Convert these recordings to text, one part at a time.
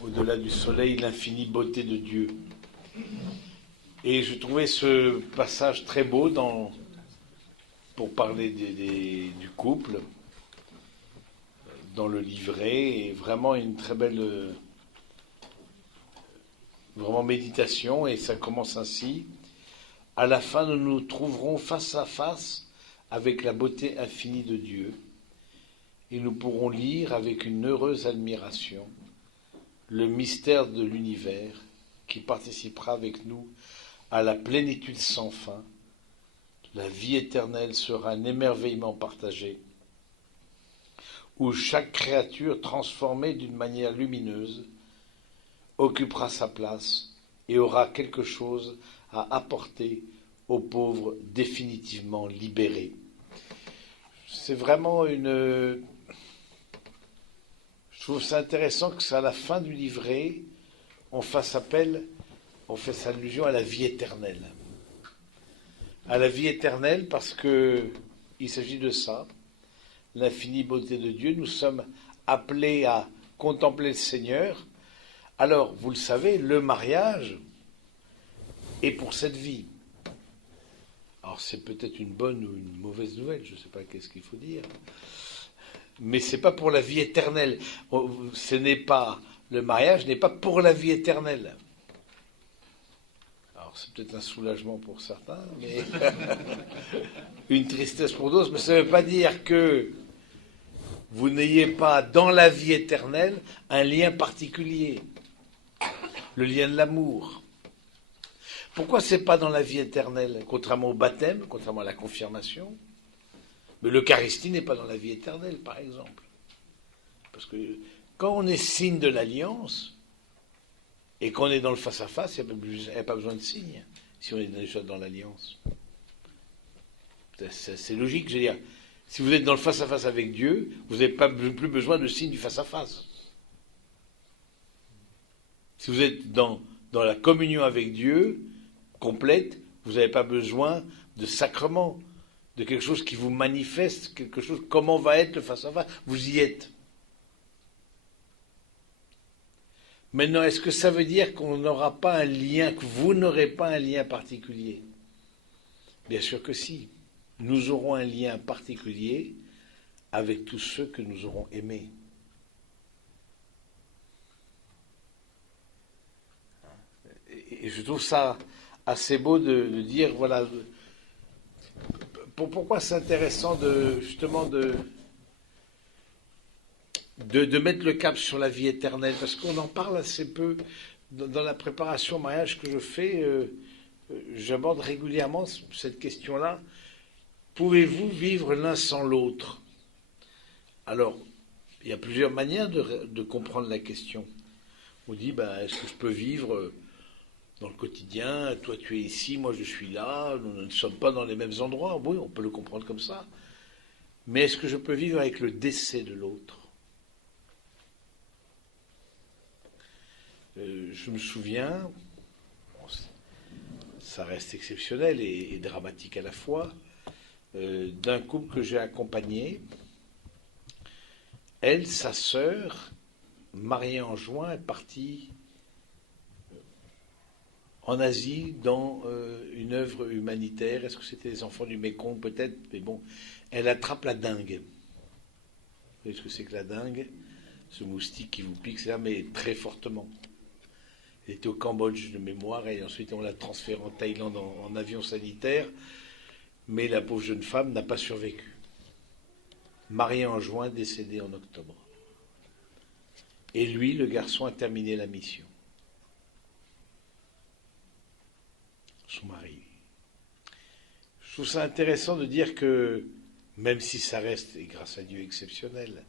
au-delà du soleil, l'infinie beauté de Dieu. Et je trouvais ce passage très beau pour parler du couple dans le livret, et vraiment une très belle vraiment méditation, et ça commence ainsi. À la fin, nous nous trouverons face à face avec la beauté infinie de Dieu, et nous pourrons lire avec une heureuse admiration le mystère de l'univers qui participera avec nous à la plénitude sans fin. La vie éternelle sera un émerveillement partagé, où chaque créature transformée d'une manière lumineuse occupera sa place et aura quelque chose à apporter aux pauvres définitivement libérés. C'est vraiment une... Je trouve ça intéressant que c'est à la fin du livret, on fasse allusion à la vie éternelle. À la vie éternelle parce que il s'agit de ça, l'infinie beauté de Dieu. Nous sommes appelés à contempler le Seigneur. Alors, vous le savez, le mariage est pour cette vie. Alors, c'est peut-être une bonne ou une mauvaise nouvelle, je ne sais pas qu'est-ce qu'il faut dire. Mais c'est pas pour la vie éternelle. Le mariage n'est pas pour la vie éternelle. Alors, c'est peut-être un soulagement pour certains, mais une tristesse pour d'autres. Mais ça ne veut pas dire que vous n'ayez pas dans la vie éternelle un lien particulier, le lien de l'amour. Pourquoi c'est pas dans la vie éternelle, contrairement au baptême, contrairement à la confirmation? Mais l'Eucharistie n'est pas dans la vie éternelle, par exemple. Parce que quand on est signe de l'alliance, et qu'on est dans le face-à-face, il n'y a pas besoin de signe, si on est déjà dans l'alliance. C'est logique, je veux dire. Si vous êtes dans le face-à-face avec Dieu, vous n'avez pas plus besoin de signe du face-à-face. Si vous êtes dans la communion avec Dieu, complète, vous n'avez pas besoin de sacrement, de quelque chose qui vous manifeste, quelque chose, comment va être le face-à-face. Vous y êtes. Maintenant, est-ce que ça veut dire qu'on n'aura pas un lien, que vous n'aurez pas un lien particulier? Bien sûr que si. Nous aurons un lien particulier avec tous ceux que nous aurons aimés. Et je trouve ça assez beau de dire, voilà, pourquoi c'est intéressant justement de mettre le cap sur la vie éternelle, parce qu'on en parle assez peu dans la préparation au mariage que je fais. J'aborde régulièrement cette question-là. Pouvez-vous vivre l'un sans l'autre? Alors, il y a plusieurs manières de comprendre la question. On dit, est-ce que je peux vivre dans le quotidien, toi tu es ici, moi je suis là, nous ne sommes pas dans les mêmes endroits? Oui, on peut le comprendre comme ça. Mais est-ce que je peux vivre avec le décès de l'autre? Je me souviens, ça reste exceptionnel et dramatique à la fois, d'un couple que j'ai accompagné. Elle, sa sœur, mariée en juin, est partie en Asie dans une œuvre humanitaire. Est-ce que c'était les enfants du Mékong? Peut-être, mais bon, elle attrape la dengue. Vous voyez ce que c'est que la dengue? Ce moustique qui vous pique, c'est là, mais très fortement. Elle était au Cambodge de mémoire et ensuite on l'a transférée en Thaïlande en avion sanitaire. Mais la pauvre jeune femme n'a pas survécu. Mariée en juin, décédée en octobre. Et lui, le garçon, a terminé la mission. Son mari. Je trouve ça intéressant de dire que, même si ça reste, et grâce à Dieu, exceptionnel,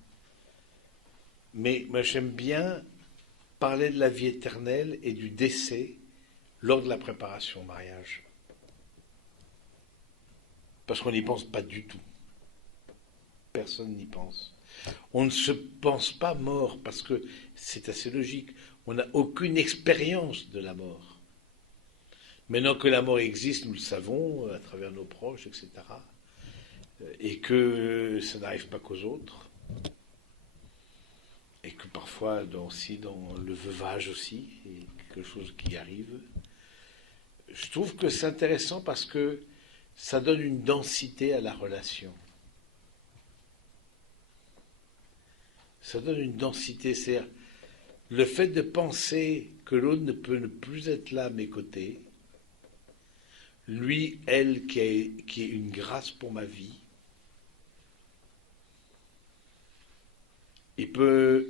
mais moi j'aime bien parler de la vie éternelle et du décès lors de la préparation au mariage. Parce qu'on n'y pense pas du tout. Personne n'y pense. On ne se pense pas mort parce que c'est assez logique. On n'a aucune expérience de la mort. Maintenant que la mort existe, nous le savons à travers nos proches, etc. Et que ça n'arrive pas qu'aux autres. Et que parfois aussi dans le veuvage aussi, et quelque chose qui arrive. Je trouve que c'est intéressant parce que ça donne une densité à la relation. Ça donne une densité, c'est le fait de penser que l'autre ne peut ne plus être là à mes côtés, lui, elle, qui est une grâce pour ma vie,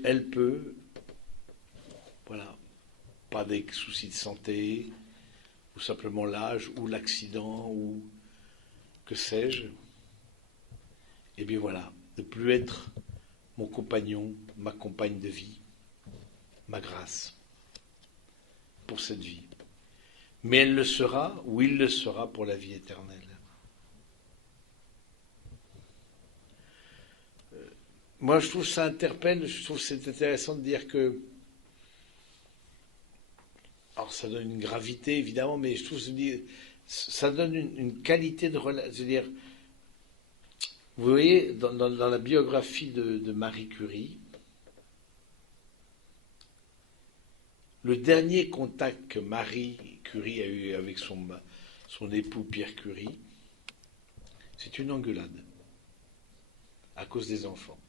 elle peut, voilà, pas des soucis de santé, ou simplement l'âge, ou l'accident, ou que sais-je, et bien voilà, ne plus être mon compagnon, ma compagne de vie, ma grâce pour cette vie. Mais elle le sera, ou il le sera pour la vie éternelle. Moi, je trouve ça interpelle, je trouve c'est intéressant de dire que, alors ça donne une gravité évidemment, mais je trouve que ça donne une qualité de relation. C'est-à-dire, vous voyez, dans la biographie de Marie Curie, le dernier contact que Marie Curie a eu avec son époux Pierre Curie, c'est une engueulade, à cause des enfants.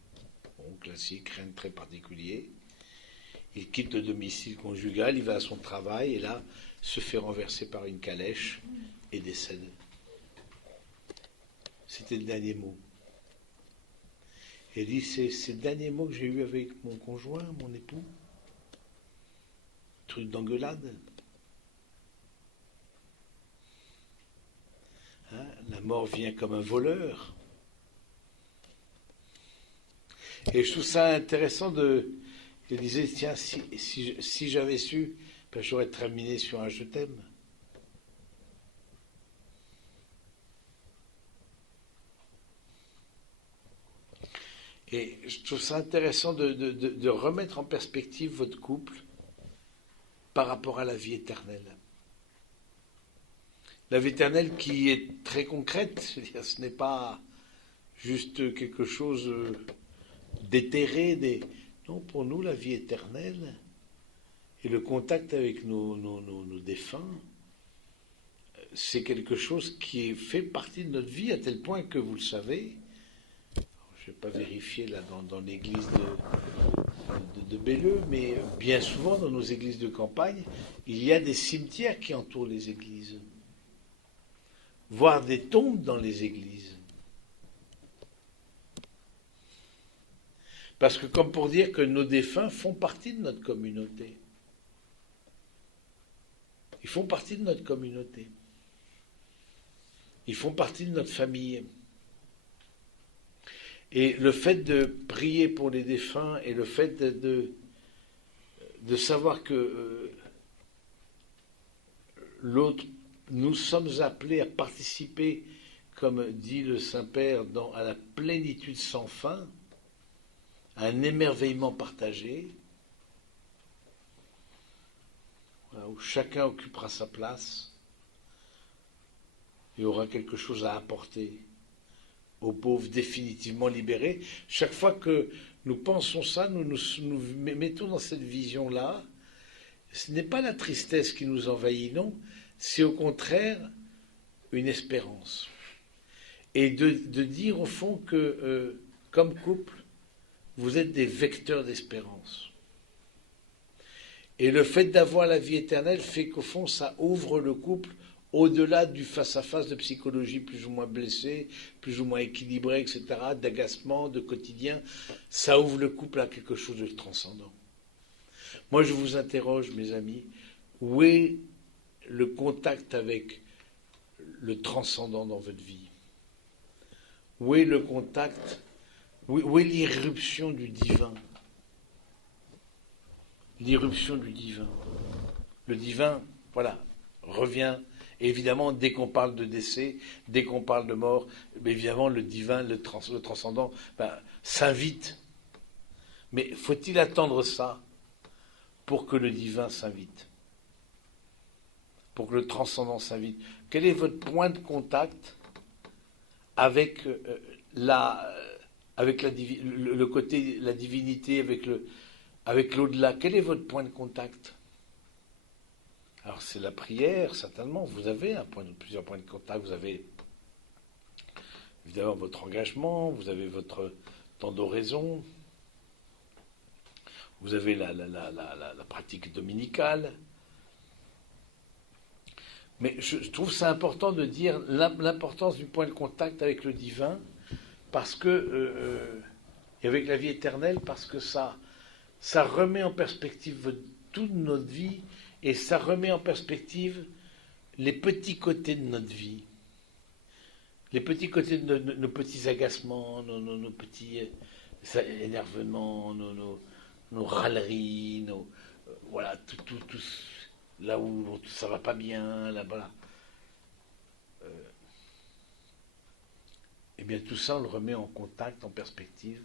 Bon, classique, rien de très particulier. Il quitte le domicile conjugal, il va à son travail, et là, se fait renverser par une calèche et décède. C'était le dernier mot. Et elle dit, c'est le dernier mot que j'ai eu avec mon conjoint, mon époux. Truc d'engueulade. Hein, la mort vient comme un voleur. Et je trouve ça intéressant je disais, tiens, si j'avais su, ben, j'aurais terminé sur un je t'aime. Et je trouve ça intéressant de remettre en perspective votre couple par rapport à la vie éternelle. La vie éternelle qui est très concrète, c'est-à-dire ce n'est pas juste quelque chose d'éthéré. Non, pour nous, la vie éternelle et le contact avec nos défunts, c'est quelque chose qui fait partie de notre vie à tel point que, vous le savez, je ne vais pas vérifier là dans l'église de Belleux, mais bien souvent dans nos églises de campagne, il y a des cimetières qui entourent les églises, voire des tombes dans les églises. Parce que comme pour dire que nos défunts font partie de notre communauté. Ils font partie de notre communauté. Ils font partie de notre famille. Et le fait de prier pour les défunts et le fait de savoir que l'autre, nous sommes appelés à participer, comme dit le Saint-Père, à la plénitude sans fin, à un émerveillement partagé, où chacun occupera sa place et aura quelque chose à apporter aux pauvres définitivement libérés. Chaque fois que nous pensons ça, nous mettons dans cette vision-là. Ce n'est pas la tristesse qui nous envahit, non, c'est au contraire une espérance. Et de dire au fond que, comme couple, vous êtes des vecteurs d'espérance. Et le fait d'avoir la vie éternelle fait qu'au fond, ça ouvre le couple au-delà du face-à-face de psychologie plus ou moins blessée, plus ou moins équilibrée, etc., d'agacement, de quotidien. Ça ouvre le couple à quelque chose de transcendant. Moi, je vous interroge, mes amis, où est le contact avec le transcendant dans votre vie? Où est le contact? Où est l'irruption du divin? L'irruption du divin. Le divin, voilà, revient. Et évidemment, dès qu'on parle de décès, dès qu'on parle de mort, évidemment, le divin, le transcendant, s'invite. Mais faut-il attendre ça pour que le divin s'invite? Pour que le transcendant s'invite? Quel est votre point de contact avec le côté, la divinité, avec avec l'au-delà, quel est votre point de contact? Alors c'est la prière, certainement. Vous avez plusieurs points de contact. Vous avez évidemment votre engagement, vous avez votre temps d'oraison, vous avez la pratique dominicale. Mais je trouve ça important de dire l'importance du point de contact avec le divin, parce que, et avec la vie éternelle, parce que ça remet en perspective toute notre vie, et ça remet en perspective les petits côtés de notre vie. Les petits côtés de nos petits agacements, nos petits énervements, nos râleries, voilà, tout, là où ça va pas bien, là, voilà. Eh bien, tout ça, on le remet en contact, en perspective,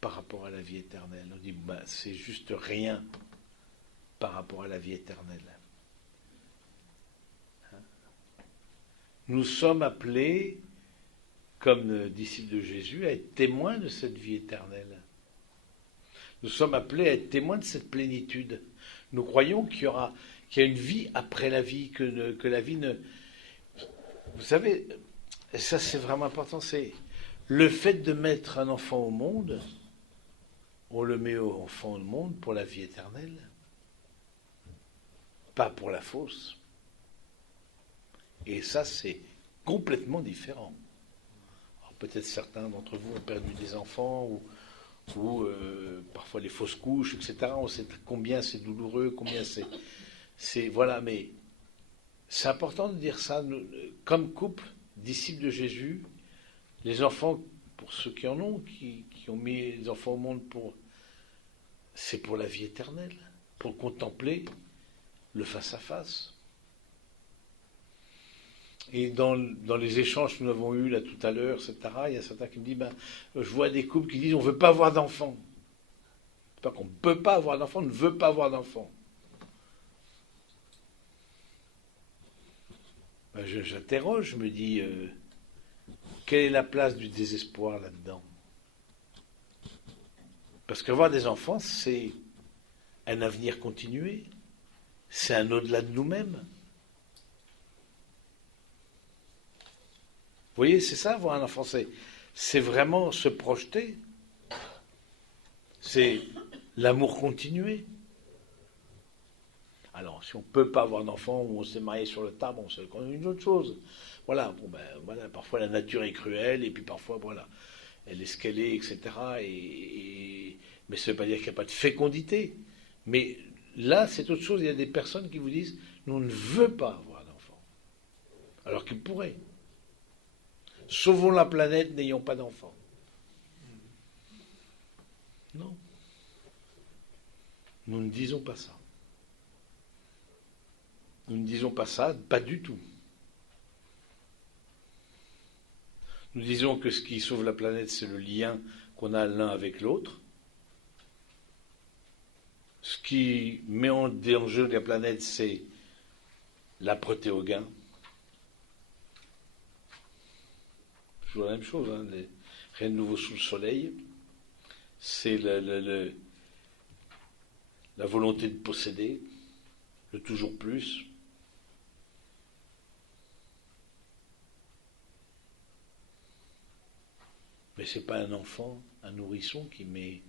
par rapport à la vie éternelle. On dit, ben, c'est juste rien par rapport à la vie éternelle. Nous sommes appelés, comme disciples de Jésus, à être témoins de cette vie éternelle. Nous sommes appelés à être témoins de cette plénitude. Nous croyons qu'il y a une vie après la vie, que la vie ne... Vous savez, ça c'est vraiment important, c'est le fait de mettre un enfant au monde, on le met au enfant au monde pour la vie éternelle, pas pour la fausse. Et ça, c'est complètement différent. Alors, peut-être certains d'entre vous ont perdu des enfants ou parfois les fausses couches, etc. On sait combien c'est douloureux, combien c'est voilà, mais c'est important de dire ça. Nous, comme couple, disciples de Jésus, les enfants, pour ceux qui en ont, qui ont mis les enfants au monde c'est pour la vie éternelle, pour contempler le face-à-face. Et dans les échanges que nous avons eus là tout à l'heure, etc., il y a certains qui me disent, je vois des couples qui disent on ne veut pas avoir d'enfants. C'est pas qu'on ne peut pas avoir d'enfants, on ne veut pas avoir d'enfants. J'interroge, je me dis, quelle est la place du désespoir là-dedans? Parce qu'avoir des enfants, c'est un avenir continué, c'est un au-delà de nous-mêmes. Vous voyez, c'est ça, avoir un enfant, c'est vraiment se projeter. C'est l'amour continué. Alors, si on ne peut pas avoir d'enfant ou on s'est marié sur le tard, bon, c'est une autre chose. Voilà, bon, voilà, parfois la nature est cruelle et puis parfois, voilà, elle est ce qu'elle est, etc. Mais ça ne veut pas dire qu'il n'y a pas de fécondité. Mais là, c'est autre chose. Il y a des personnes qui vous disent, nous ne veut pas avoir d'enfant. Alors qu'ils pourraient. Sauvons la planète, n'ayons pas d'enfants. Non. Nous ne disons pas ça. Nous ne disons pas ça, pas du tout. Nous disons que ce qui sauve la planète, c'est le lien qu'on a l'un avec l'autre. Ce qui met en danger la planète, c'est l'âpreté au gain. Toujours la même chose, hein, rien de nouveau sous le soleil. C'est la volonté de posséder, le toujours plus. Mais ce n'est pas un enfant, un nourrisson qui met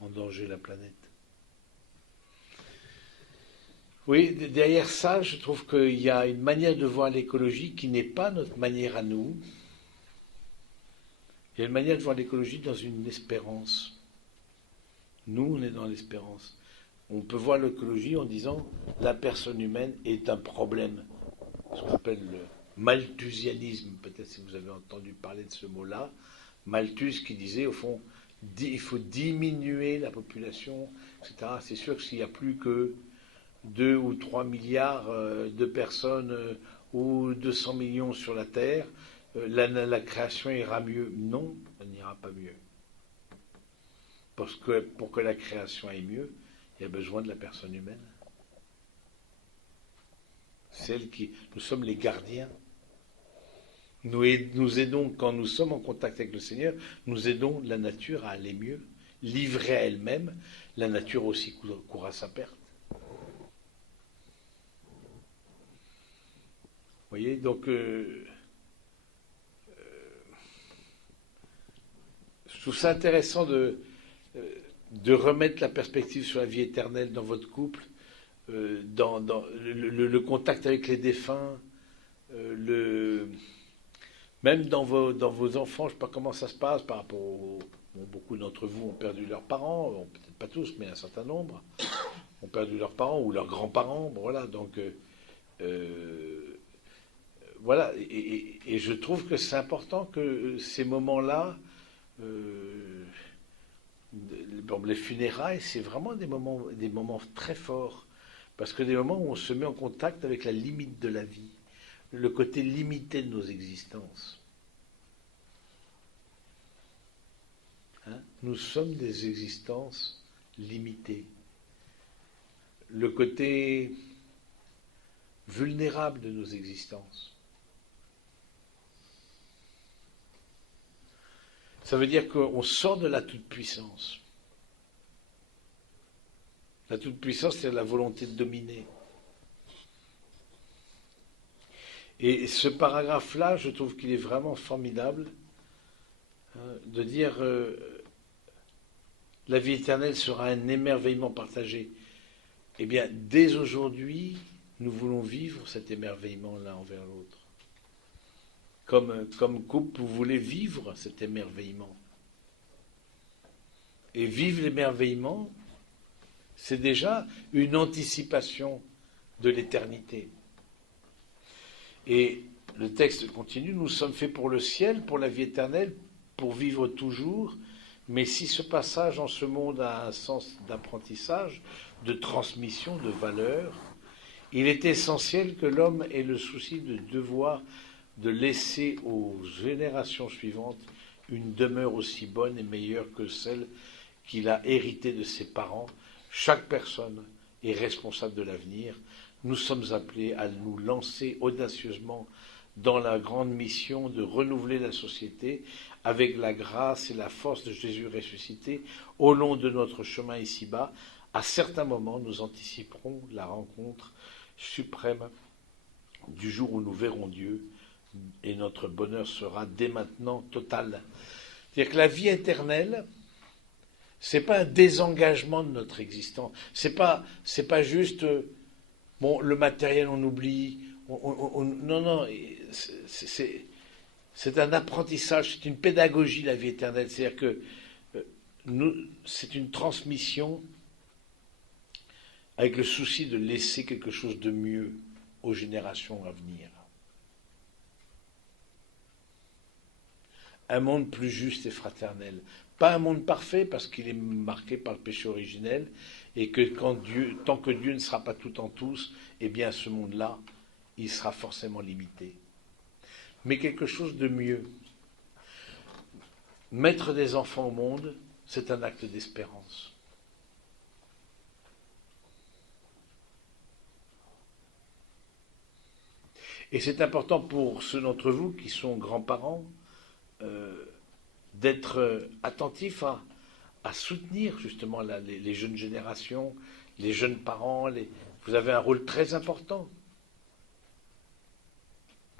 en danger la planète. Oui, derrière ça, je trouve qu'il y a une manière de voir l'écologie qui n'est pas notre manière à nous. Il y a une manière de voir l'écologie dans une espérance. Nous, on est dans l'espérance. On peut voir l'écologie en disant la personne humaine est un problème. Ce qu'on appelle le malthusianisme. Peut-être si vous avez entendu parler de ce mot-là. Malthus qui disait, au fond, il faut diminuer la population, etc. C'est sûr que s'il n'y a plus que 2 ou 3 milliards de personnes ou 200 millions sur la Terre, la création ira mieux. Non, elle n'ira pas mieux. Parce que pour que la création aille mieux, il y a besoin de la personne humaine. Nous sommes les gardiens. Nous aidons, quand nous sommes en contact avec le Seigneur, nous aidons la nature à aller mieux, livrée à elle-même. la nature aussi court à sa perte. Vous voyez, donc je trouve ça intéressant de remettre la perspective sur la vie éternelle dans votre couple, dans le contact avec les défunts, même dans vos enfants. Je ne sais pas comment ça se passe par rapport bon, beaucoup d'entre vous ont perdu leurs parents, peut-être pas tous, mais un certain nombre ont perdu leurs parents ou leurs grands-parents. Bon, voilà, donc voilà, et je trouve que c'est important que ces moments-là, les funérailles, c'est vraiment des moments très forts, parce que des moments où on se met en contact avec la limite de la vie, le côté limité de nos existences. Hein? Nous sommes des existences limitées. Le côté vulnérable de nos existences. Ça veut dire qu'on sort de la toute-puissance. La toute-puissance, c'est la volonté de dominer. Et ce paragraphe-là, je trouve qu'il est vraiment formidable, hein, de dire la vie éternelle sera un émerveillement partagé. Eh bien, dès aujourd'hui, nous voulons vivre cet émerveillement l'un envers l'autre. Comme couple, vous voulez vivre cet émerveillement. Et vivre l'émerveillement, c'est déjà une anticipation de l'éternité. Et le texte continue, nous sommes faits pour le ciel, pour la vie éternelle, pour vivre toujours, mais si ce passage en ce monde a un sens d'apprentissage, de transmission, de valeur, il est essentiel que l'homme ait le souci de laisser aux générations suivantes une demeure aussi bonne et meilleure que celle qu'il a héritée de ses parents. Chaque personne est responsable de l'avenir. Nous sommes appelés à nous lancer audacieusement dans la grande mission de renouveler la société avec la grâce et la force de Jésus ressuscité au long de notre chemin ici-bas. À certains moments, nous anticiperons la rencontre suprême du jour où nous verrons Dieu, et notre bonheur sera dès maintenant total. C'est-à-dire que la vie éternelle, c'est pas un désengagement de notre existence. C'est pas juste bon, le matériel on oublie. Non, c'est un apprentissage, c'est une pédagogie la vie éternelle. C'est-à-dire que c'est une transmission avec le souci de laisser quelque chose de mieux aux générations à venir. Un monde plus juste et fraternel. Pas un monde parfait parce qu'il est marqué par le péché originel et que tant que Dieu ne sera pas tout en tous, eh bien ce monde-là, il sera forcément limité. Mais quelque chose de mieux. Mettre des enfants au monde, c'est un acte d'espérance. Et c'est important pour ceux d'entre vous qui sont grands-parents d'être attentifs à soutenir justement les jeunes générations, les jeunes parents. Vous avez un rôle très important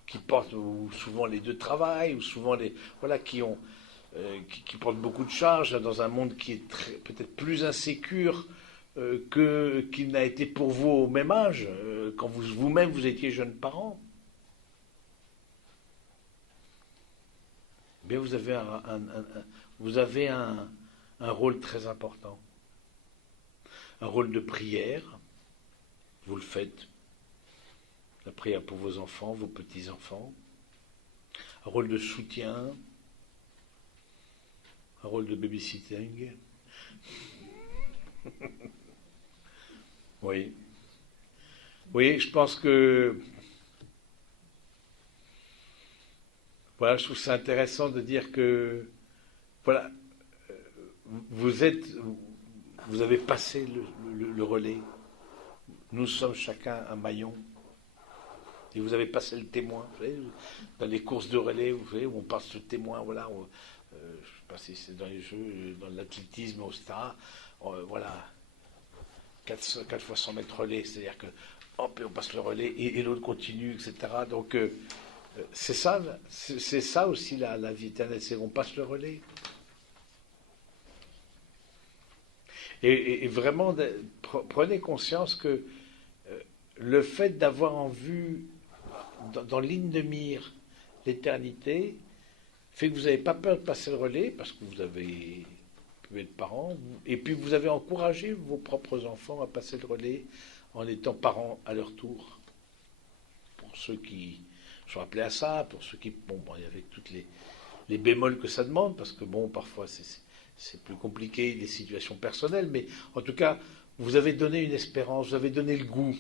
qui portent souvent les deux travaillent, ou souvent qui portent beaucoup de charges dans un monde qui est peut-être plus insécure qu'il n'a été pour vous au même âge, quand vous-même vous étiez jeunes parents. Bien, vous avez un rôle très important. Un rôle de prière, vous le faites. La prière pour vos enfants, vos petits-enfants. Un rôle de soutien. Un rôle de babysitting. Oui. Oui, je pense que voilà, je trouve ça intéressant de dire que voilà, vous avez passé le relais. Nous sommes chacun un maillon. Et vous avez passé le témoin. Vous savez, dans les courses de relais, vous savez, où on passe le témoin, voilà. Je ne sais pas si c'est dans les jeux, dans l'athlétisme, etc. voilà, 4 fois 100 mètres relais, c'est-à-dire que hop, et on passe le relais et l'autre continue, etc. Donc c'est ça aussi la vie éternelle, c'est qu'on passe le relais. Et vraiment, prenez conscience que le fait d'avoir en vue, dans ligne de mire, l'éternité, fait que vous n'avez pas peur de passer le relais, parce que vous avez pu être parent, et puis vous avez encouragé vos propres enfants à passer le relais en étant parents à leur tour. Pour ceux qui sont appelés à ça, pour ceux qui, bon, avec toutes les bémols que ça demande, parce que bon, parfois c'est plus compliqué, les situations personnelles, mais en tout cas, vous avez donné une espérance, vous avez donné le goût.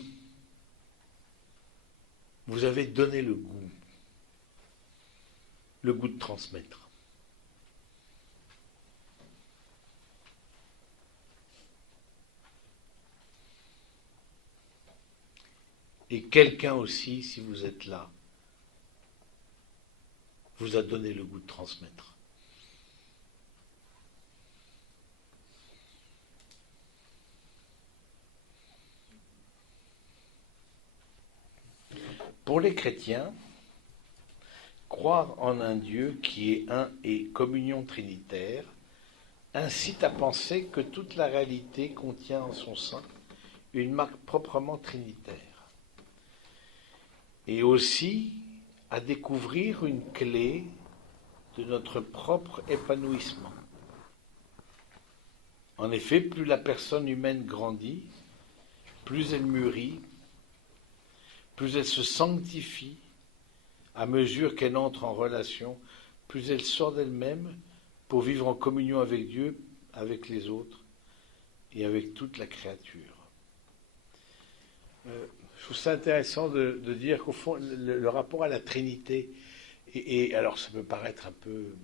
Vous avez donné le goût de transmettre. Et quelqu'un aussi, si vous êtes là, vous a donné le goût de transmettre. Pour les chrétiens, croire en un Dieu qui est un et communion trinitaire incite à penser que toute la réalité contient en son sein une marque proprement trinitaire. Et aussi à découvrir une clé de notre propre épanouissement. En effet, plus la personne humaine grandit, plus elle mûrit, plus elle se sanctifie, à mesure qu'elle entre en relation, plus elle sort d'elle-même pour vivre en communion avec Dieu, avec les autres et avec toute la créature. Je trouve ça intéressant de dire qu'au fond, le rapport à la Trinité, et alors ça peut paraître un peu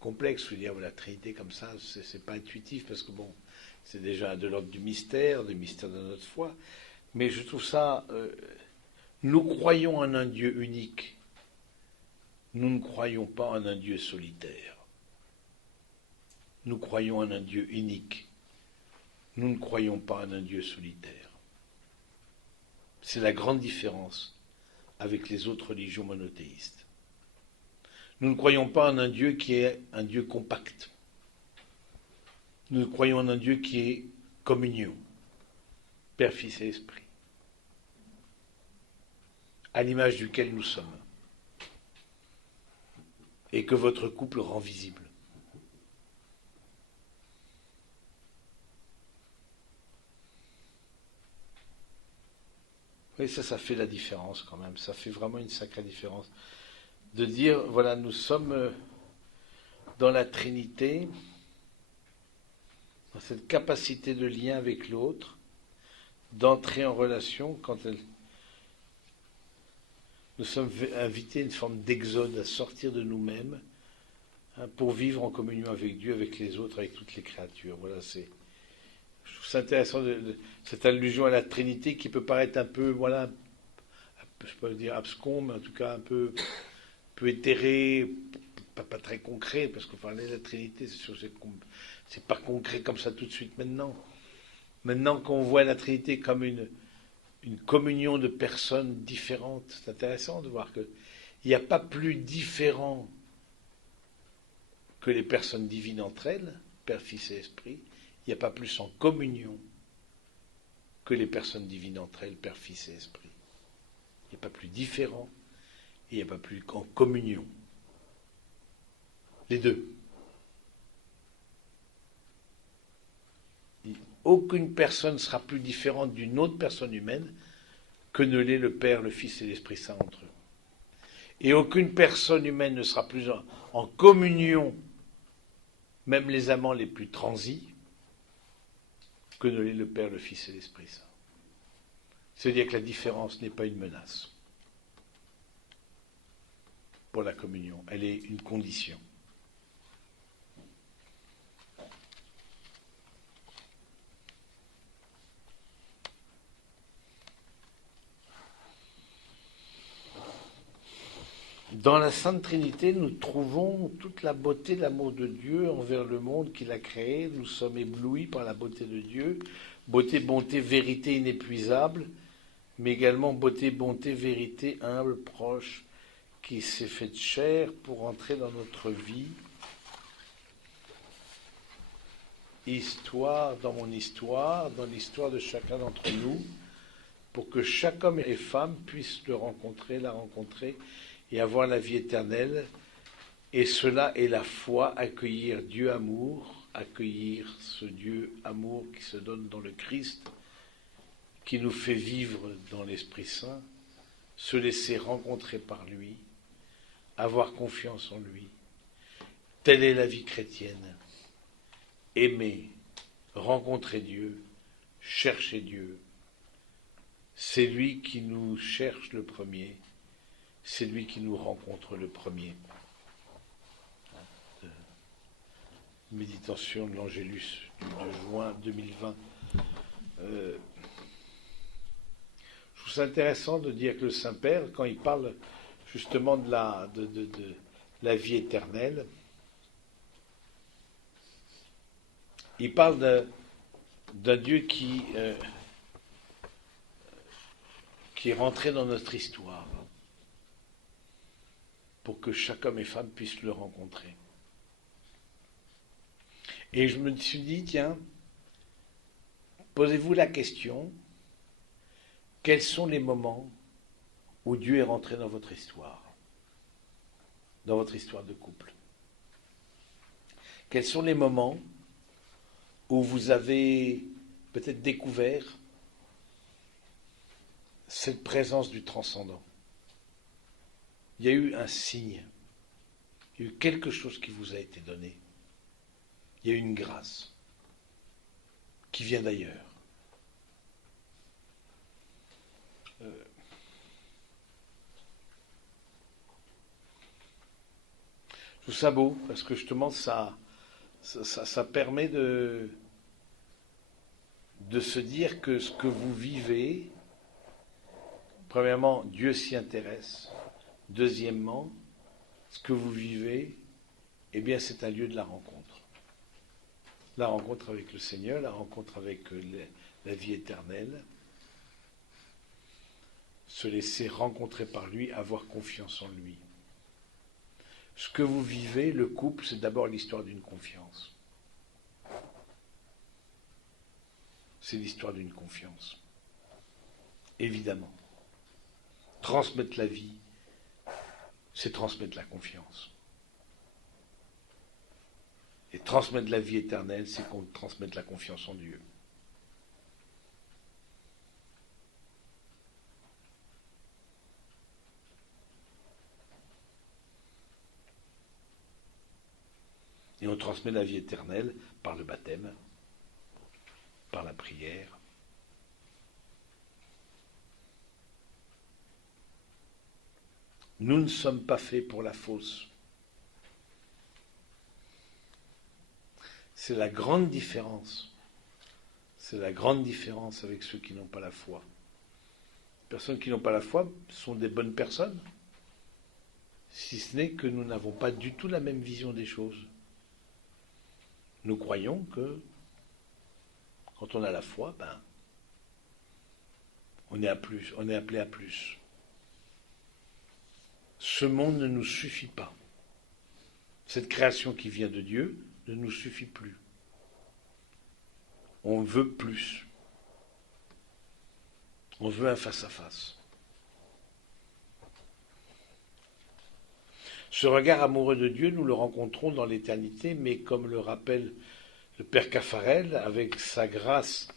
complexe, je veux dire, la Trinité comme ça, c'est pas intuitif, parce que bon, c'est déjà de l'ordre du mystère de notre foi, mais je trouve ça, nous croyons en un Dieu unique, nous ne croyons pas en un Dieu solitaire. Nous croyons en un Dieu unique, nous ne croyons pas en un Dieu solitaire. C'est la grande différence avec les autres religions monothéistes. Nous ne croyons pas en un Dieu qui est un Dieu compact. Nous croyons en un Dieu qui est communion, Père, Fils et Esprit, à l'image duquel nous sommes, et que votre couple rend visible. Oui, ça fait la différence quand même. Ça fait vraiment une sacrée différence. De dire, voilà, nous sommes dans la Trinité, dans cette capacité de lien avec l'autre, d'entrer en relation quand nous sommes invités à une forme d'exode, à sortir de nous-mêmes, hein, pour vivre en communion avec Dieu, avec les autres, avec toutes les créatures. Voilà, je trouve ça intéressant, cette allusion à la Trinité qui peut paraître un peu, voilà, je peux dire abscon, mais en tout cas un peu éthéré, pas très concret, parce qu'on parlait de la Trinité, c'est sûr, c'est pas concret comme ça tout de suite maintenant. Maintenant qu'on voit la Trinité comme une communion de personnes différentes, c'est intéressant de voir qu'il n'y a pas plus différent que les personnes divines entre elles, Père, Fils et Esprit, il n'y a pas plus en communion que les personnes divines entre elles, Père, Fils et Esprit. Il n'y a pas plus différent et il n'y a pas plus qu'en communion. Les deux. Aucune personne ne sera plus différente d'une autre personne humaine que ne l'est le Père, le Fils et l'Esprit Saint entre eux. Et aucune personne humaine ne sera plus en communion, même les amants les plus transis, que ne l'est le Père, le Fils et l'Esprit Saint. C'est-à-dire que la différence n'est pas une menace pour la communion, elle est une condition. Dans la Sainte Trinité, nous trouvons toute la beauté, l'amour de Dieu envers le monde qu'il a créé. Nous sommes éblouis par la beauté de Dieu. Beauté, bonté, vérité inépuisable, mais également beauté, bonté, vérité humble, proche, qui s'est faite chair pour entrer dans notre vie. Histoire dans mon histoire, dans l'histoire de chacun d'entre nous, pour que chaque homme et femme puisse le rencontrer, la rencontrer et avoir la vie éternelle. Et cela est la foi, accueillir Dieu amour, accueillir ce Dieu amour qui se donne dans le Christ, qui nous fait vivre dans l'Esprit Saint, se laisser rencontrer par lui, avoir confiance en lui. Telle est la vie chrétienne. Aimer, rencontrer Dieu, chercher Dieu. C'est lui qui nous cherche le premier, c'est lui qui nous rencontre le premier. Méditation de l'Angélus du 2 juin 2020. Je trouve ça intéressant de dire que le Saint-Père, quand il parle justement de la vie éternelle, il parle d'un Dieu qui est rentré dans notre histoire pour que chaque homme et femme puisse le rencontrer. Et je me suis dit, tiens, posez-vous la question, quels sont les moments où Dieu est rentré dans votre histoire de couple? Quels sont les moments où vous avez peut-être découvert cette présence du transcendant? Il y a eu un signe, il y a eu quelque chose qui vous a été donné. Il y a eu une grâce qui vient d'ailleurs. Je trouve ça beau, parce que justement, ça permet de se dire que ce que vous vivez, premièrement, Dieu s'y intéresse. Deuxièmement, ce que vous vivez, eh bien, c'est un lieu de la rencontre. La rencontre avec le Seigneur, la rencontre avec la vie éternelle, se laisser rencontrer par lui, avoir confiance en lui. Ce que vous vivez, le couple, c'est d'abord l'histoire d'une confiance. C'est l'histoire d'une confiance. Évidemment. Transmettre la vie, c'est transmettre la confiance. Et transmettre la vie éternelle, c'est qu'on transmette la confiance en Dieu. Et on transmet la vie éternelle par le baptême, par la prière. Nous ne sommes pas faits pour la fausse. C'est la grande différence. C'est la grande différence avec ceux qui n'ont pas la foi. Les personnes qui n'ont pas la foi sont des bonnes personnes, si ce n'est que nous n'avons pas du tout la même vision des choses. Nous croyons que quand on a la foi, on est appelé à plus. Ce monde ne nous suffit pas. Cette création qui vient de Dieu ne nous suffit plus. On veut plus. On veut un face-à-face. Ce regard amoureux de Dieu, nous le rencontrons dans l'éternité, mais comme le rappelle le Père Caffarel, avec sa grâce,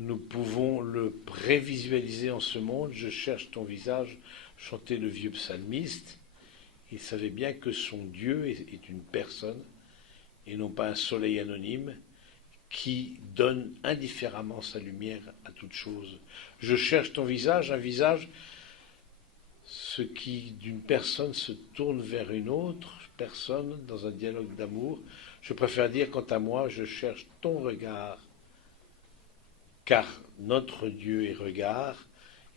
nous pouvons le prévisualiser en ce monde. Je cherche ton visage, chantait le vieux psalmiste. Il savait bien que son Dieu est une personne et non pas un soleil anonyme qui donne indifféremment sa lumière à toute chose. Je cherche ton visage, un visage, ce qui d'une personne se tourne vers une autre personne dans un dialogue d'amour. Je préfère dire, quant à moi, je cherche ton regard, car notre Dieu est regard,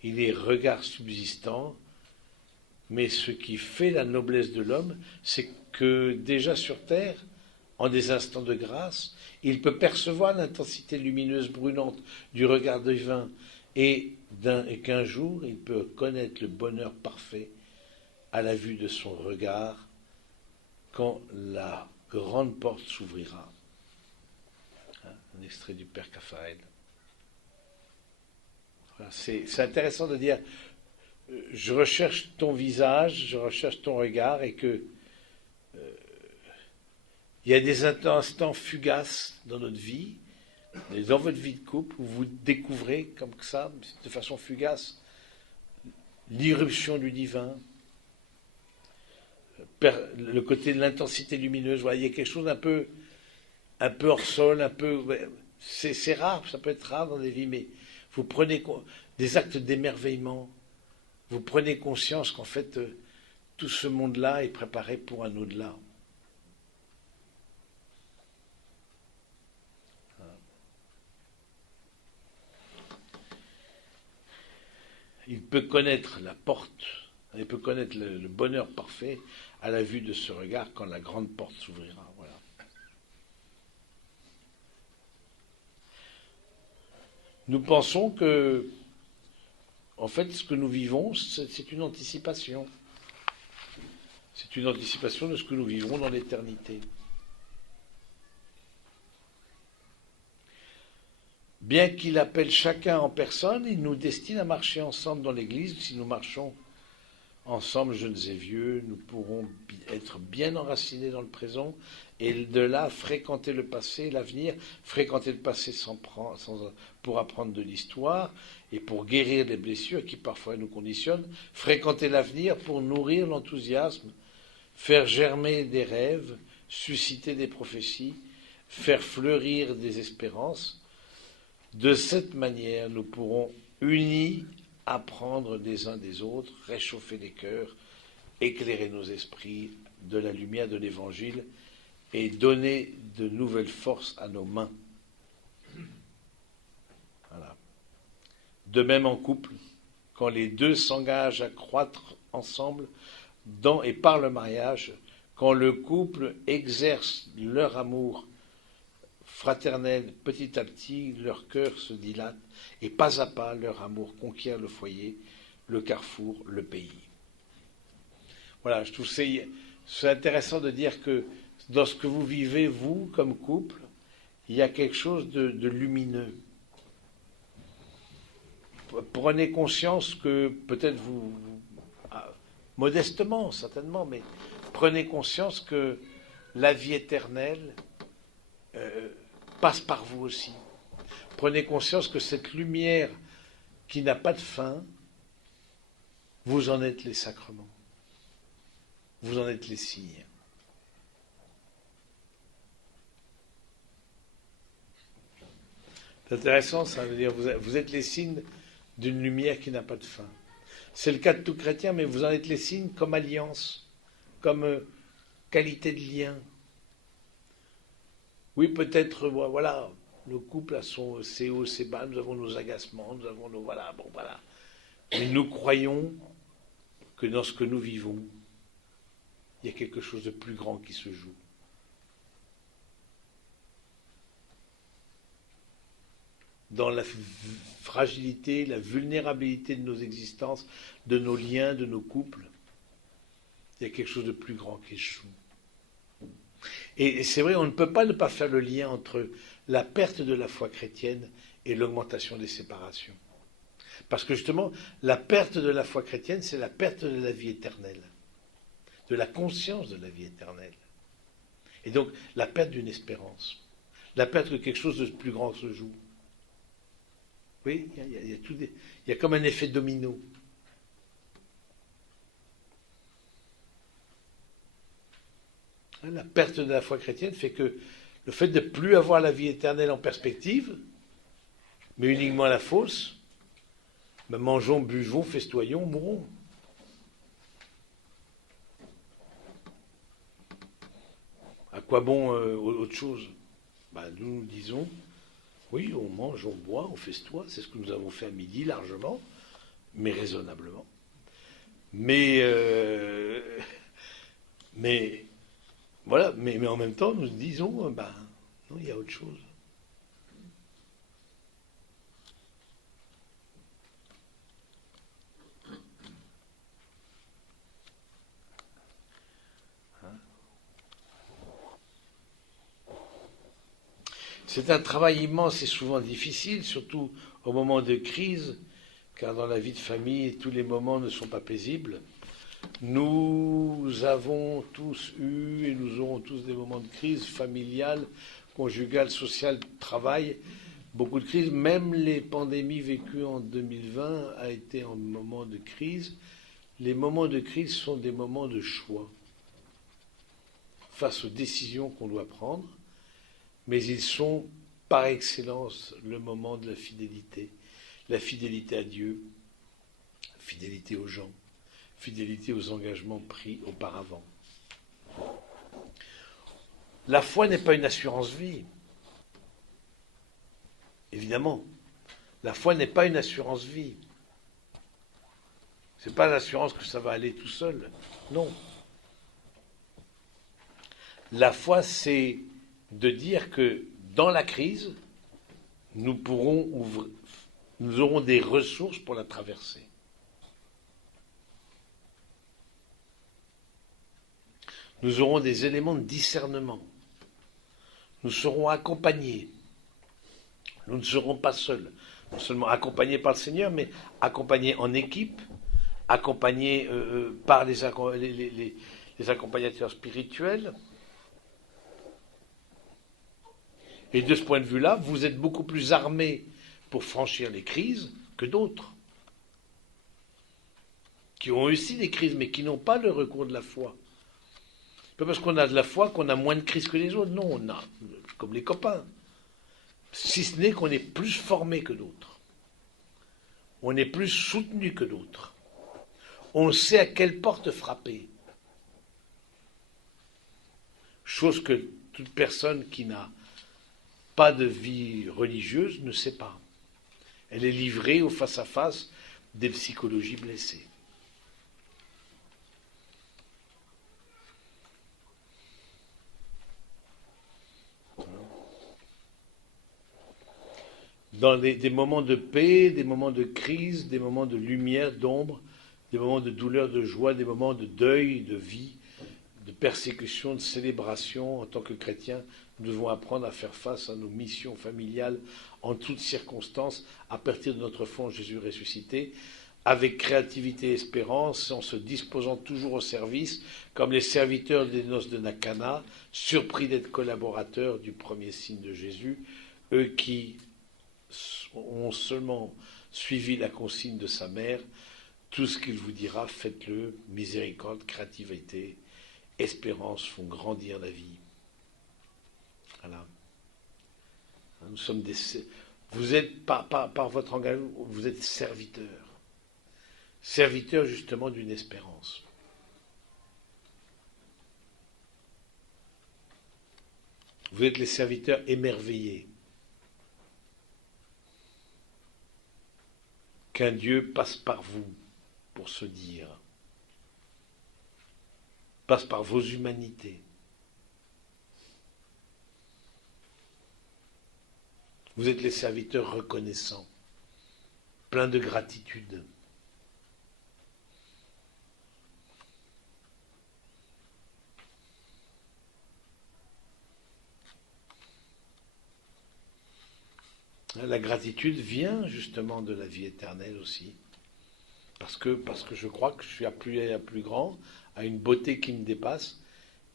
il est regard subsistant, Mais ce qui fait la noblesse de l'homme, c'est que déjà sur terre, en des instants de grâce, il peut percevoir l'intensité lumineuse brûlante du regard divin et qu'un jour, il peut connaître le bonheur parfait à la vue de son regard quand la grande porte s'ouvrira. Un extrait du Père Caphaël. Voilà, c'est intéressant de dire je recherche ton visage, je recherche ton regard et que il y a des instants fugaces dans notre vie, dans votre vie de couple, où vous découvrez comme ça, de façon fugace, l'irruption du divin, le côté de l'intensité lumineuse. Voilà, il y a quelque chose un peu hors sol, un peu. C'est rare, ça peut être rare dans des vies, mais vous prenez des actes d'émerveillement. Vous prenez conscience qu'en fait, tout ce monde-là est préparé pour un au-delà. Il peut connaître la porte, il peut connaître le bonheur parfait à la vue de ce regard quand la grande porte s'ouvrira. Voilà. Nous pensons que, en fait, ce que nous vivons, c'est une anticipation. C'est une anticipation de ce que nous vivrons dans l'éternité. Bien qu'il appelle chacun en personne, il nous destine à marcher ensemble dans l'Église. Si nous marchons ensemble, jeunes et vieux, nous pourrons être bien enracinés dans le présent et de là fréquenter le passé, l'avenir, fréquenter le passé pour apprendre de l'histoire et pour guérir les blessures qui parfois nous conditionnent, fréquenter l'avenir pour nourrir l'enthousiasme, faire germer des rêves, susciter des prophéties, faire fleurir des espérances. De cette manière, nous pourrons, unis, apprendre des uns des autres, réchauffer les cœurs, éclairer nos esprits de la lumière de l'Évangile et donner de nouvelles forces à nos mains. Voilà. De même en couple, quand les deux s'engagent à croître ensemble dans et par le mariage, quand le couple exerce leur amour fraternel, petit à petit, leur cœur se dilate et pas à pas, leur amour conquiert le foyer, le carrefour, le pays. Voilà, je trouve que c'est intéressant de dire que dans ce que vous vivez, vous, comme couple, il y a quelque chose de lumineux. Prenez conscience que peut-être modestement, certainement, mais prenez conscience que la vie éternelle passe par vous aussi. Prenez conscience que cette lumière qui n'a pas de fin, vous en êtes les sacrements. Vous en êtes les signes. C'est intéressant, ça veut dire vous êtes les signes d'une lumière qui n'a pas de fin. C'est le cas de tout chrétien, mais vous en êtes les signes comme alliance, comme qualité de lien. Oui, peut-être, voilà, le couple a ses hauts, ses bas, nous avons nos agacements, nous avons nos... Voilà, bon, voilà. Mais nous croyons que dans ce que nous vivons, il y a quelque chose de plus grand qui se joue. Dans la fragilité, la vulnérabilité de nos existences, de nos liens, de nos couples, il y a quelque chose de plus grand qui se joue. Et c'est vrai, on ne peut pas ne pas faire le lien entre la perte de la foi chrétienne et l'augmentation des séparations. Parce que justement, la perte de la foi chrétienne, c'est la perte de la vie éternelle, de la conscience de la vie éternelle. Et donc, la perte d'une espérance, la perte de quelque chose de plus grand se joue. Oui, il y a comme un effet domino. La perte de la foi chrétienne fait que le fait de ne plus avoir la vie éternelle en perspective, mais uniquement la fausse, ben mangeons, buvons, festoyons, mourons. À quoi bon autre chose? Ben, nous disons, oui, on mange, on boit, on festoie, c'est ce que nous avons fait à midi largement, mais raisonnablement. Mais, mais voilà, mais en même temps, nous disons, ben, non, il y a autre chose. C'est un travail immense et souvent difficile, surtout au moment de crise, car dans la vie de famille, tous les moments ne sont pas paisibles. Nous avons tous eu et nous aurons tous des moments de crise familiale, conjugale, sociale, travail, beaucoup de crises. Même les pandémies vécues en 2020 a été un moment de crise. Les moments de crise sont des moments de choix face aux décisions qu'on doit prendre, mais ils sont par excellence le moment de la fidélité à Dieu, fidélité aux gens, fidélité aux engagements pris auparavant. La foi n'est pas une assurance vie, évidemment. La foi n'est pas une assurance vie. C'est pas l'assurance que ça va aller tout seul. Non. La foi, c'est de dire que dans la crise, nous aurons des ressources pour la traverser. Nous aurons des éléments de discernement. Nous serons accompagnés. Nous ne serons pas seuls. Non seulement accompagnés par le Seigneur, mais accompagnés en équipe, accompagnés par les accompagnateurs spirituels. Et de ce point de vue-là, vous êtes beaucoup plus armés pour franchir les crises que d'autres, qui ont aussi des crises, mais qui n'ont pas le recours de la foi. Pas parce qu'on a de la foi qu'on a moins de crises que les autres. Non, on a, comme les copains. Si ce n'est qu'on est plus formé que d'autres. On est plus soutenu que d'autres. On sait à quelle porte frapper. Chose que toute personne qui n'a pas de vie religieuse ne sait pas. Elle est livrée au face-à-face des psychologies blessées. Dans des moments de paix, des moments de crise, des moments de lumière, d'ombre, des moments de douleur, de joie, des moments de deuil, de vie, de persécution, de célébration, en tant que chrétiens, nous devons apprendre à faire face à nos missions familiales en toutes circonstances, à partir de notre foi en Jésus ressuscité, avec créativité et espérance, en se disposant toujours au service, comme les serviteurs des noces de Nakana, surpris d'être collaborateurs du premier signe de Jésus, eux qui ont seulement suivi la consigne de sa mère, tout ce qu'il vous dira, faites-le, miséricorde, créativité, espérance font grandir la vie. Voilà. Nous sommes vous êtes, par votre engagement, vous êtes serviteurs. Serviteurs justement d'une espérance. Vous êtes les serviteurs émerveillés. Qu'un Dieu passe par vous pour se dire, passe par vos humanités. Vous êtes les serviteurs reconnaissants, pleins de gratitude. La gratitude vient justement de la vie éternelle aussi. Parce que je crois que je suis appelé à plus grand, à une beauté qui me dépasse,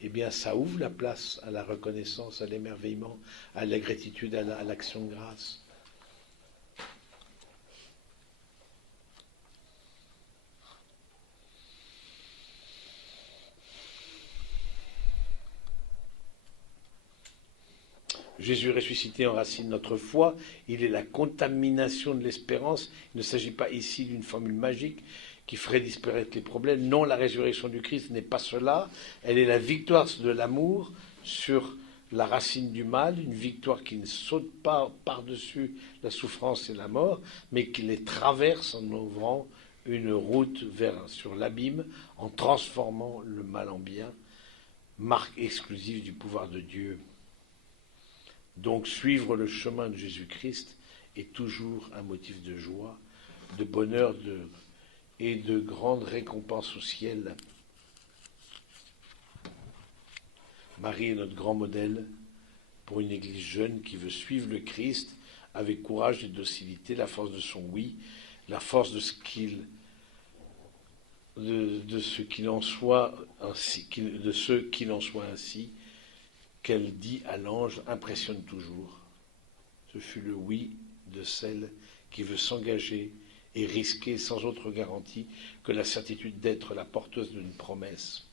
eh bien ça ouvre la place à la reconnaissance, à l'émerveillement, à la gratitude, à l'action de grâce. Jésus ressuscité enracine notre foi, il est la contamination de l'espérance. Il ne s'agit pas ici d'une formule magique qui ferait disparaître les problèmes. Non, la résurrection du Christ n'est pas cela. Elle est la victoire de l'amour sur la racine du mal, une victoire qui ne saute pas par-dessus la souffrance et la mort, mais qui les traverse en ouvrant une route sur l'abîme en transformant le mal en bien, marque exclusive du pouvoir de Dieu. Donc suivre le chemin de Jésus-Christ est toujours un motif de joie, de bonheur et de grande récompense au ciel. Marie est notre grand modèle pour une église jeune qui veut suivre le Christ avec courage et docilité, la force de son oui, la force de ce qu'il en soit ainsi, de ce qu'il en soit ainsi, qu'elle dit à l'ange impressionne toujours. Ce fut le oui de celle qui veut s'engager et risquer sans autre garantie que la certitude d'être la porteuse d'une promesse.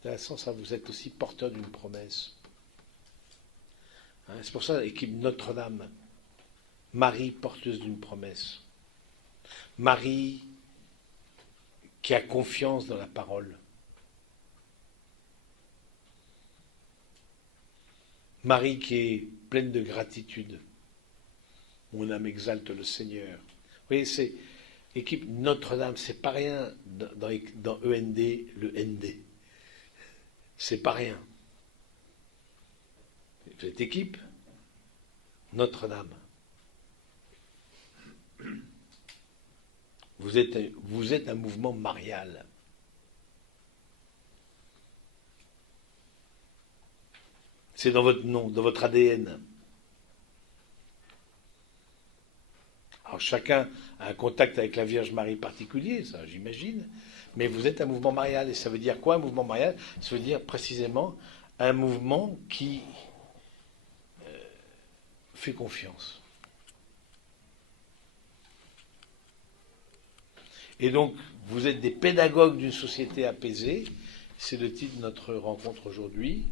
Intéressant, ça, vous êtes aussi porteur d'une promesse. C'est pour ça l'équipe Notre-Dame. Marie, porteuse d'une promesse. Marie qui a confiance dans la parole. Marie qui est pleine de gratitude. Mon âme exalte le Seigneur. Vous voyez, c'est équipe Notre-Dame, c'est pas rien dans END, le ND. C'est pas rien. Cette équipe, Notre-Dame. Vous êtes un mouvement marial. C'est dans votre nom, dans votre ADN. Alors chacun a un contact avec la Vierge Marie particulier, ça j'imagine, mais vous êtes un mouvement marial. Et ça veut dire quoi un mouvement marial? Ça veut dire précisément un mouvement qui fait confiance. Et donc, vous êtes des pédagogues d'une société apaisée, c'est le titre de notre rencontre aujourd'hui,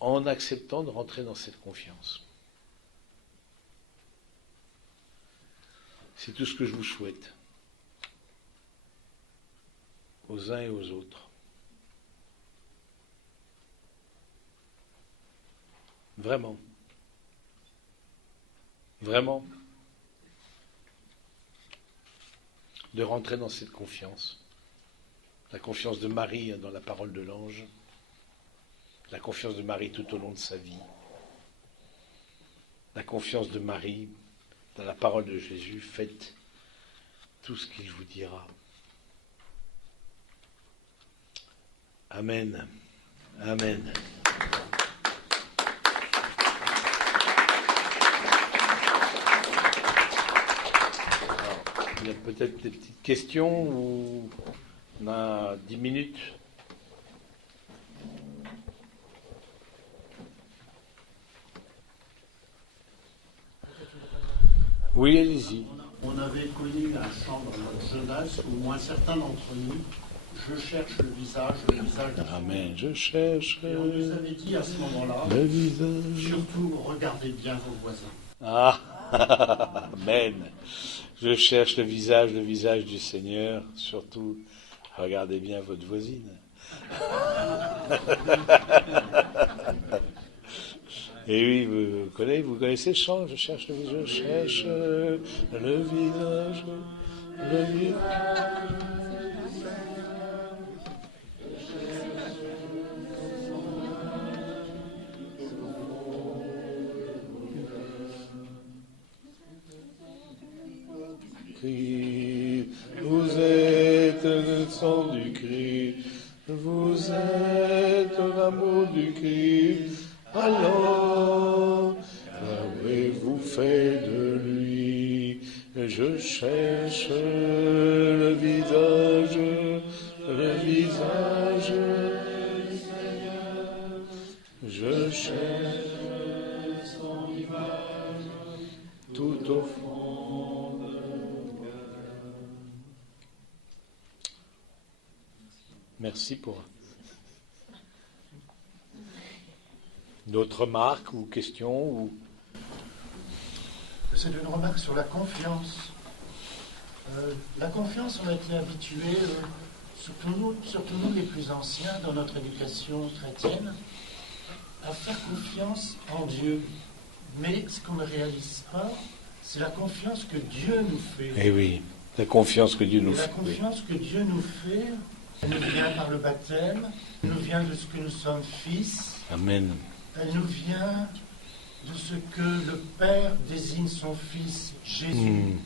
en acceptant de rentrer dans cette confiance. C'est tout ce que je vous souhaite, aux uns et aux autres. Vraiment. Vraiment. De rentrer dans cette confiance. La confiance de Marie dans la parole de l'ange. La confiance de Marie tout au long de sa vie. La confiance de Marie dans la parole de Jésus. Faites tout ce qu'il vous dira. Amen. Amen. Il y a peut-être des petites questions ou on a 10 minutes. Oui, allez-y. On avait connu un chant dans notre jeunesse où un certain d'entre nous, je cherche le visage de... Amen, je cherche. Et on nous avait dit à ce moment-là, le visage. Surtout regardez bien vos voisins. Ah, amen. Je cherche le visage du Seigneur, surtout regardez bien votre voisine. Et oui, vous connaissez le chant, je cherche le visage, je cherche le visage, le visage. Vous êtes le sang du Christ, vous êtes l'amour du Christ, alors qu'avez-vous fait de lui? Je cherche le visage du Seigneur, je cherche son image tout au fond de mon cœur. Merci pour d'autres remarques ou questions ou... C'est une remarque sur la confiance. La confiance, on a été habitués, surtout nous les plus anciens dans notre éducation chrétienne, à faire confiance en Dieu. Mais ce qu'on ne réalise pas, c'est la confiance que Dieu nous fait. Eh oui. La confiance que Dieu nous Et la fait. Oui. confiance que Dieu nous fait, elle nous vient par le baptême, elle nous vient de ce que nous sommes fils, Amen. elle nous vient de ce que le Père désigne son Fils Jésus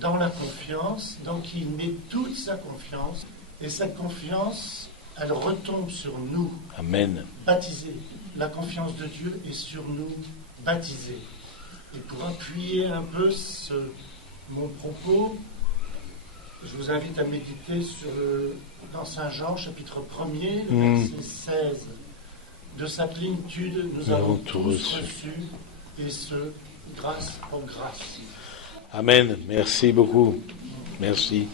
dans la confiance, donc il met toute sa confiance, et cette confiance, elle retombe sur nous, Amen. baptisés. La confiance de Dieu est sur nous, baptisés. Et pour appuyer un peu mon propos, je vous invite à méditer dans Saint Jean, chapitre 1er, le verset 16. De sa plénitude, nous avons tous reçu, et ce, grâce en grâce. Amen. Merci beaucoup. Merci.